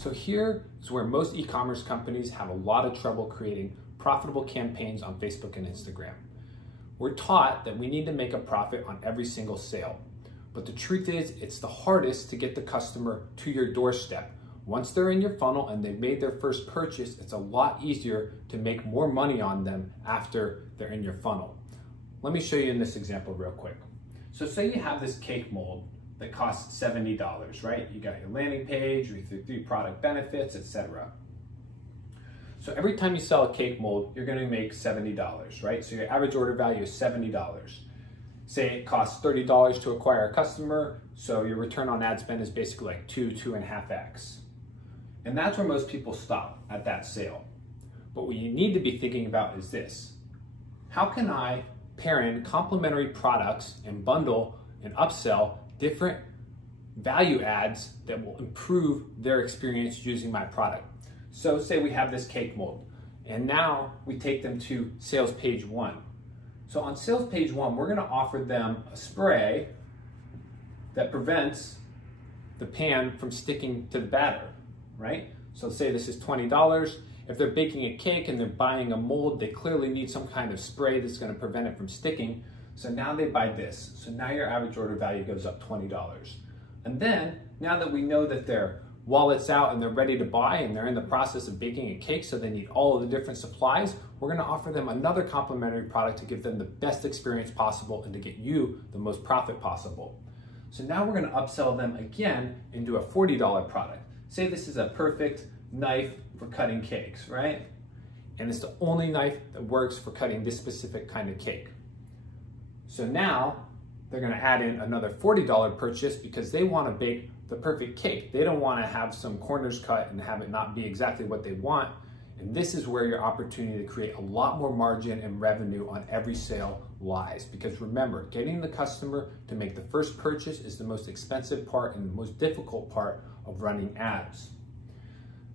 So here is where most e-commerce companies have a lot of trouble creating profitable campaigns on Facebook and Instagram. We're taught that we need to make a profit on every single sale. But the truth is, it's the hardest to get the customer to your doorstep. Once they're in your funnel and they've made their first purchase, it's a lot easier to make more money on them after they're in your funnel. Let me show you in this example real quick. So say you have this cake mold that costs $70, right? You got your landing page, your 3 product benefits, etc. So every time you sell a cake mold, you're gonna make $70, right? So your average order value is $70. Say it costs $30 to acquire a customer, so your return on ad spend is basically like 2.5x. And that's where most people stop, at that sale. But what you need to be thinking about is this. How can I pair in complementary products and bundle and upsell different value adds that will improve their experience using my product? So say we have this cake mold, and now we take them to sales page 1. So on sales page 1, we're gonna offer them a spray that prevents the pan from sticking to the batter, right? So say this is $20. If they're baking a cake and they're buying a mold, they clearly need some kind of spray that's gonna prevent it from sticking. So now they buy this. So now your average order value goes up $20. And then, now that we know that their wallet's out and they're ready to buy and they're in the process of baking a cake, so they need all of the different supplies, we're gonna offer them another complimentary product to give them the best experience possible and to get you the most profit possible. So now we're gonna upsell them again into a $40 product. Say this is a perfect knife for cutting cakes, right? And it's the only knife that works for cutting this specific kind of cake. So now they're gonna add in another $40 purchase because they wanna bake the perfect cake. They don't wanna have some corners cut and have it not be exactly what they want. And this is where your opportunity to create a lot more margin and revenue on every sale lies. Because remember, getting the customer to make the first purchase is the most expensive part and the most difficult part of running ads.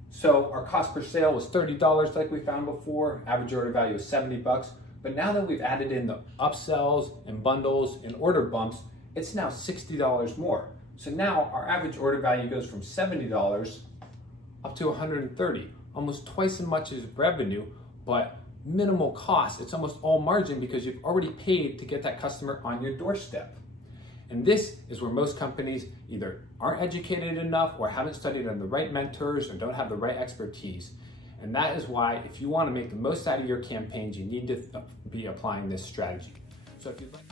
So our cost per sale was $30 like we found before. Average order value is 70 bucks. But now that we've added in the upsells and bundles and order bumps, it's now $60 more. So now our average order value goes from $70 up to $130, almost twice as much as revenue, but minimal cost. It's almost all margin because you've already paid to get that customer on your doorstep. And this is where most companies either aren't educated enough or haven't studied under the right mentors or don't have the right expertise. And that is why, if you want to make the most out of your campaigns, you need to be applying this strategy. So if you'd like